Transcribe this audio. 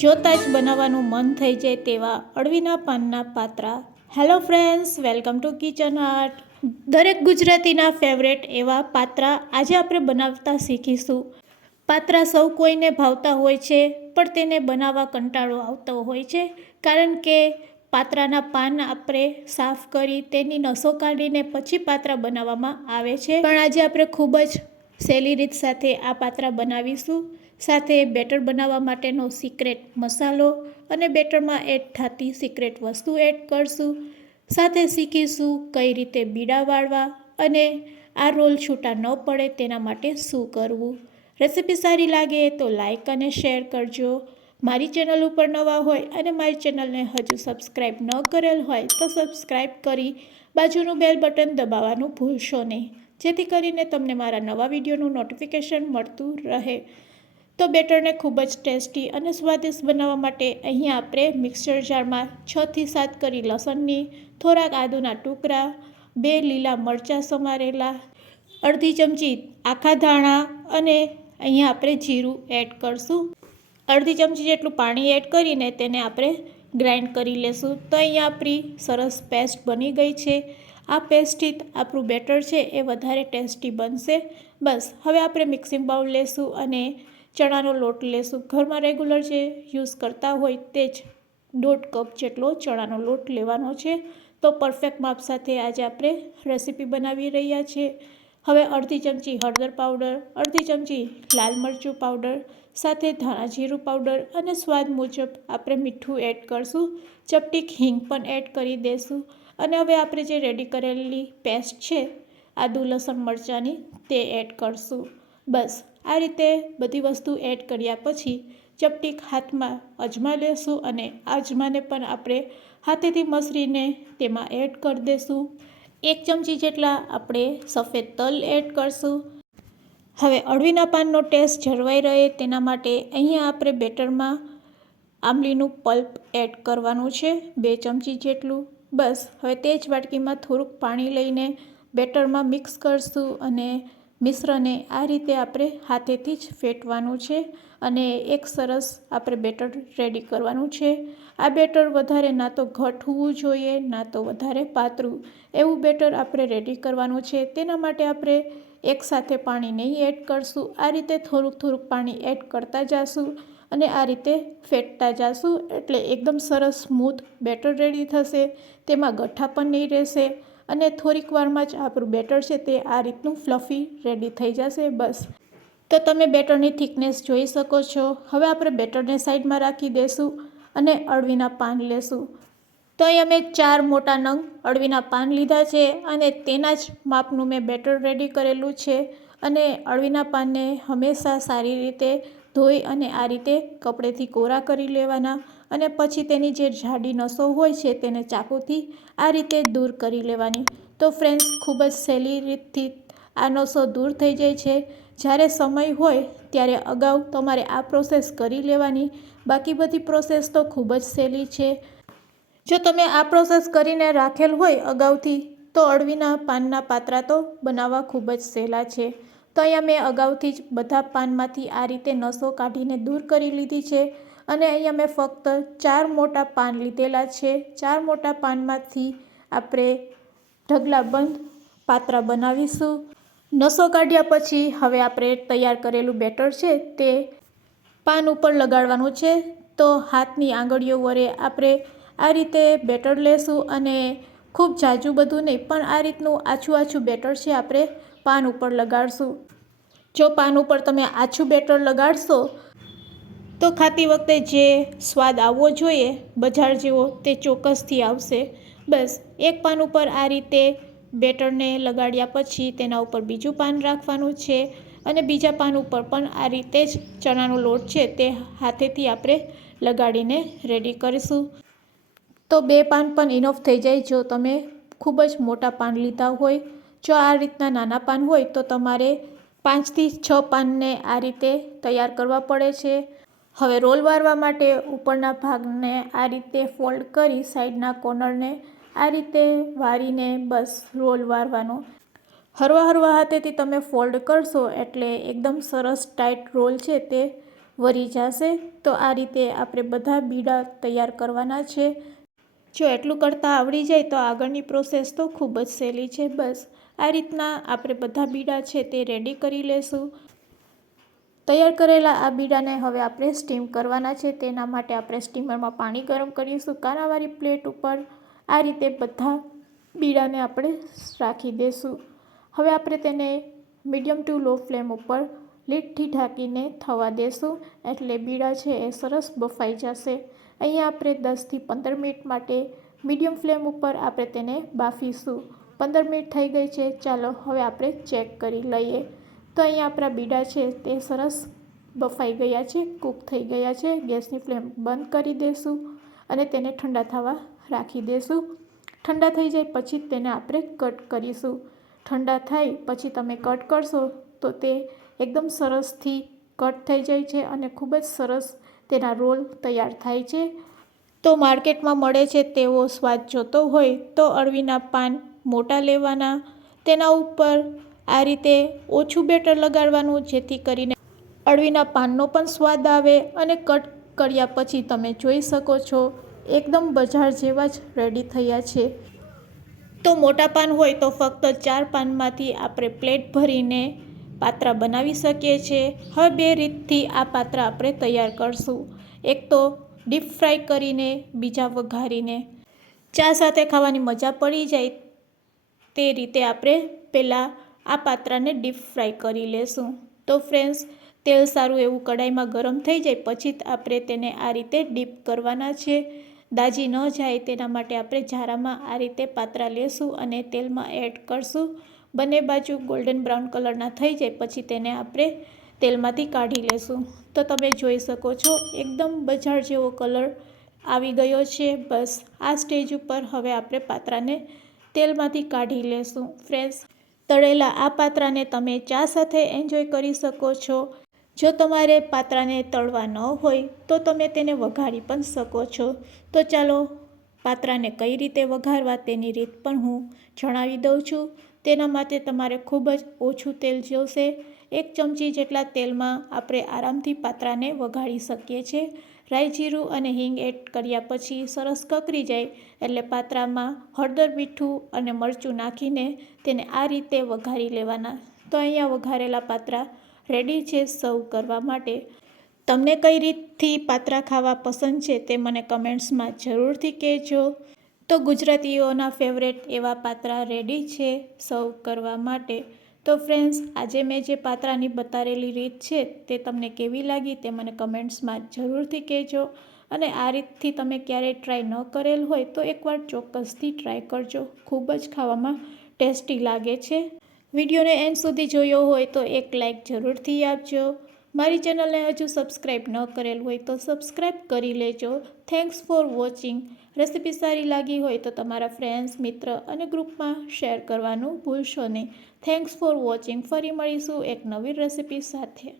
જોતાં જ બનાવવાનું મન થઈ જાય તેવા અળવીના પાનના પાત્રા. Hello friends welcome to kitchen art દરેક ગુજરાતીના ફેવરેટ એવા પાત્રા આજે આપણે બનાવતા શીખીશું. પાત્રા સૌ કોઈને ભાવતા હોય છે, પણ તેને બનાવવા કંટાળો આવતો હોય છે, કારણ કે પાત્રાના પાન આપણે સાફ કરી તેની નસો કાઢીને પછી પાત્રા બનાવવામાં આવે છે. પણ આજે આપણે ખૂબ જ સહેલી રીત સાથે આ પાત્રા બનાવીશું. સાથે બેટર બનાવવા માટેનો સિક્રેટ મસાલો અને બેટરમાં એડ થતી સિક્રેટ વસ્તુ એડ કરશું. સાથે શીખીશું કઈ રીતે બીડા વાળવા અને આ રોલ છૂટા ન પડે તેના માટે શું કરવું. રેસિપી સારી લાગે તો લાઇક અને શેર કરજો. મારી ચેનલ ઉપર નવા હોય અને મારી ચેનલને હજુ સબસ્ક્રાઈબ ન કરેલ હોય તો સબસ્ક્રાઈબ કરી બાજુનું બેલ બટન દબાવવાનું ભૂલશો નહીં. જેથી કરીને તમને મારા નવા વિડીયોનું નોટિફિકેશન મળતું રહે. તો બેટરને ખૂબ જ ટેસ્ટી અને સ્વાદિષ્ટ બનાવવા માટે અહીંયા આપણે મિક્સર જારમાં છથી સાત કરી લસણની, થોડાક આદુના ટુકડા, બે લીલા મરચાં સમારેલા, અડધી ચમચી આખા ધાણા અને અહીંયા આપણે જીરું એડ કરશું. અડધી ચમચી જેટલું પાણી એડ કરીને તેને આપણે ગ્રાઇન્ડ કરી લેશું. તો અહીંયા આપણી સરસ પેસ્ટ બની ગઈ છે. આ પેસ્ટથી આપણું બેટર છે એ વધારે ટેસ્ટી બનશે. બસ, હવે આપણે મિક્સિંગ બાઉલ લેશું અને ચણાનો લોટ લેશું. ઘરમાં રેગ્યુલર જે યુઝ કરતા હોય તે જ દોઢ કપ જેટલો ચણાનો લોટ લેવાનો છે. તો પરફેક્ટ માપ સાથે આજે આપણે રેસીપી બનાવી રહ્યા છીએ હવે અડધી ચમચી હળદર પાવડર અડધી ચમચી લાલ મરચું પાવડર સાથે ધાણા જીરું પાવડર અને સ્વાદ મુજબ આપણે મીઠું એડ કરશું. ચપટીક હિંગ પણ એડ કરી દઈશું અને હવે આપણે જે રેડી કરેલી પેસ્ટ છે, આદુ, લસણ, મરચાંની, તે એડ કરશું. બસ. આ રીતે બધી વસ્તુ એડ કર્યા પછી ચપટીક હાથમાં અજમા લેશું અને અજમાને પણ આપણે હાથેથી મસરીને તેમાં એડ કરી દઈશું એક ચમચી જેટલા આપણે સફેદ તલ એડ કરશું. હવે અળવીના પાનનો ટેસ્ટ જળવાઈ રહે તેના માટે અહીંયા આપણે બેટરમાં આંબલીનું પલ્પ એડ કરવાનું છે, બે ચમચી જેટલું. બસ, હવે તે જ વાટકીમાં થોડુંક પાણી લઈને બેટરમાં મિક્સ કરશું અને મિશ્રને આ રીતે આપણે હાથેથી જ ફેટવાનું છે અને એક સરસ આપણે બેટર રેડી કરવાનું છે. આ બેટર વધારે ના તો ઘટ હોવું જોઈએ, ના તો વધારે પાતળું. એવું બેટર આપણે રેડી કરવાનું છે. તેના માટે આપણે એકસાથે પાણી નહીં એડ કરશું. આ રીતે થોડુંક થોડુંક પાણી એડ કરતા જઈશું અને આ રીતે ફેટતા જઈશું એટલે એકદમ સરસ સ્મૂથ બેટર રેડી થશે. તેમાં ગઠ્ઠા પણ નહીં રહેશે. અને થોડીક વારમાં જ આપણું બેટર છે તે આ રીતનું ફ્લફી રેડી થઈ જશે, બસ. તો તમે બેટરની થિકનેસ જોઈ શકો છો. હવે આપણે બેટરને સાઈડમાં રાખી દઈશું અને અળવીના પાન લેશું. તો અહીં અમે ચાર મોટા નંગ અળવીના પાન લીધા છે અને તેના જ માપનું મેં બેટર રેડી કરેલું છે અને અળવીના પાનને હંમેશા સારી રીતે ધોઈ અને આ રીતે કપડેથી કોરા કરી લેવાના. અને પછી તેની જે જાડી નસો હોય છે તેને ચાકુથી આ રીતે દૂર કરી લેવાની. તો ફ્રેન્ડ્સ ખૂબ જ સહેલી રીતથી આ નસો દૂર થઈ જાય છે. જ્યારે સમય હોય ત્યારે અગાઉ તમારે આ પ્રોસેસ કરી લેવાની. બાકી બધી પ્રોસેસ તો ખૂબ જ સહેલી છે. જો તમે આ પ્રોસેસ કરીને રાખેલ હોય અગાઉથી, તો અળવીના પાનના પાત્રા તો બનાવવા ખૂબ જ સહેલા છે. તો અહીંયા મેં અગાઉથી જ બધા પાનમાંથી આ રીતે નસો કાઢીને દૂર કરી લીધી છે. અને અહીંયા મેં ફક્ત ચાર મોટા પાન લીધેલા છે. ચાર મોટા પાનમાંથી આપણે ઢગલા બંધ પાત્રા બનાવીશું. નસો કાઢ્યા પછી હવે આપણે તૈયાર કરેલું બેટર છે તે પાન ઉપર લગાડવાનું છે. તો હાથની આંગળીઓ વડે આપણે આ રીતે બેટર લેશું અને ખૂબ જાજુ બધું નહીં, પણ આ રીતનું આછું આછું બેટર છે આપણે પાન ઉપર લગાડશું. જો પાન ઉપર તમે આછું બેટર લગાડશો તો ખાતી વખતે જે સ્વાદ આવવો જોઈએ, બજાર જેવો તે ચોક્કસથી આવશે. બસ, એક પાન ઉપર આ રીતે બેટરને લગાડ્યા પછી તેના ઉપર બીજું પાન રાખવાનું છે અને બીજા પાન ઉપર પણ આ રીતે જ ચણાનો લોટ છે તે હાથેથી આપણે લગાડીને રેડી કરીશું. તો બે પાન પણ ઇનફ થઈ જાય. જો તમે ખૂબ જ મોટા પાન લીધા હોય, જો આ રીતના નાના પાન હોય, તો તમારે પાંચથી છ પાનને આ રીતે તૈયાર કરવા પડે છે. હવે રોલ વારવા માટે ઉપરના ભાગને આ રીતે ફોલ્ડ કરી સાઈડના કોર્નરને આ રીતે વારીને બસ રોલ વારવાનો. હરવા હરવા હાથેથી તમે ફોલ્ડ કરશો એટલે એકદમ સરસ ટાઈટ રોલ છે તે વરી જશે. તો આ રીતે આપણે બધા બીડા તૈયાર કરવાના છે. જો એટલું કરતાં આવડી જાય તો આગળની પ્રોસેસ તો ખૂબ જ સહેલી છે. બસ આ રીતના આપણે બધા બીડા છે તે રેડી કરી લેશું. તૈયાર કરેલા આ બીડાને હવે આપણે સ્ટીમ કરવાના છે. તેના માટે આપણે સ્ટીમરમાં પાણી ગરમ કરીશું. કાણાવાળી પ્લેટ ઉપર આ રીતે બધા બીડાને આપણે રાખી દઈશું હવે આપણે તેને મીડિયમ ટુ લો ફ્લેમ ઉપર લીડથી ઢાંકીને થવા દેશું. એટલે બીડા છે એ સરસ બફાઈ જશે. અહીંયા આપણે દસથી પંદર મિનિટ માટે મીડિયમ ફ્લેમ ઉપર આપણે તેને બાફીશું. પંદર મિનિટ થઈ ગઈ છે. ચાલો હવે આપણે ચેક કરી લઈએ. તો અહીંયા આપણા બીડા છે તે સરસ બફાઈ ગયા છે, કૂક થઈ ગયા છે. ગેસની ફ્લેમ બંધ કરી દઈશું અને તેને ઠંડા થવા રાખી દઈશું ઠંડા થઈ જાય પછી તેને આપણે કટ કરીશું. ઠંડા થાય પછી તમે કટ કરશો તો તે એકદમ સરસથી કટ થઈ જાય છે અને ખૂબ જ સરસ તેના રોલ તૈયાર થાય છે. તો માર્કેટમાં મળે છે તેવો સ્વાદ જોતો હોય તો અળવીના પાન મોટા લેવાના. તેના ઉપર આ રીતે ઓછું બેટર લગાડવાનું, જેથી કરીને અળવીના પાનનો પણ સ્વાદ આવે અને કટ કર્યા પછી તમે જોઈ શકો છો, એકદમ બજાર જેવા જ રેડી થયા છે. તો મોટા પાન હોય તો ફક્ત ચાર પાનમાંથી આપણે પ્લેટ ભરીને પાત્રા બનાવી શકીએ છીએ. હવે બે રીતથી આ પાત્રા આપણે તૈયાર કરશું. એક તો ડીપ ફ્રાય કરીને, બીજા વઘારીને. ચા સાથે ખાવાની મજા પડી જાય તે રીતે આપણે પહેલાં આ પાત્રાને ડીપ ફ્રાય કરી લેશું. તો ફ્રેન્ડ્સ તેલ સારું એવું કડાઈમાં ગરમ થઈ જાય પછી આપણે તેને આ રીતે ડીપ કરવાના છે. દાજી ન જાય તેના માટે આપણે ઝારામાં આ રીતે પાત્રા લેશું અને તેલમાં એડ કરશું. બંને બાજુ ગોલ્ડન બ્રાઉન કલરના થઈ જાય પછી તેને આપણે તેલમાંથી કાઢી લેશું. તો તમે જોઈ શકો છો, એકદમ બજાર જેવો કલર આવી ગયો છે. બસ આ સ્ટેજ ઉપર હવે આપણે પાત્રાને તેલમાંથી કાઢી લેશું. ફ્રેન્ડ્સ તળેલા આ પાત્રાને તમે ચા સાથે એન્જોય કરી શકો છો. જો તમારે પાત્રાને તળવા ન હોય, તો તમે તેને વઘારી પણ શકો છો. તો ચાલો, પાત્રાને કઈ રીતે વઘારવા તેની રીત પણ હું જણાવી દઉં છું. તેના માટે તમારે ખૂબ જ ઓછું તેલ જોશે. એક ચમચી જેટલા તેલમાં આપણે આરામથી પાત્રાને વઘારી શકીએ છીએ. રાઈ જીરું અને હિંગ એડ કર્યા પછી સરસ કકરી જાય એટલે પાત્રામાં હળદર, મીઠું અને મરચું નાખીને તેને આ રીતે વઘારી લેવાના. તો અહીંયા વઘારેલા પાત્રા રેડી છે સર્વ કરવા માટે. તમને કઈ રીતથી પાત્રા ખાવા પસંદ છે તે મને કમેન્ટ્સમાં જરૂરથી કહેજો. તો ગુજરાતીઓના ફેવરેટ એવા પાત્રા રેડી છે સર્વ કરવા માટે. તો ફ્રેન્ડ્સ, આજે મેં જે પાત્રાની બતાવેલી રીત છે તે તમને કેવી લાગી તે મને કમેન્ટ્સમાં જરૂરથી કહેજો. અને આ રીતથી તમે ક્યારેય ટ્રાય ન કરેલ હોય તો એકવાર ચોક્કસથી ટ્રાય કરજો. ખૂબ જ ખાવામાં ટેસ્ટી લાગે છે. વિડીયોને એન્ડ સુધી જોયો હોય તો એક લાઇક જરૂરથી આપજો. મારી ચેનલને હજુ સબસ્ક્રાઈબ ન કરેલ હોય તો સબસ્ક્રાઈબ કરી લેજો. થેન્ક્સ ફોર વોચિંગ રેસીપી સારી લાગી હોય તો તમારા ફ્રેન્ડ્સ મિત્ર અને ગ્રુપમાં શેર કરવાનું ભૂલશો નહીં. થેન્ક્સ ફોર વોચિંગ ફરી મળીશું એક નવી રેસીપી સાથે.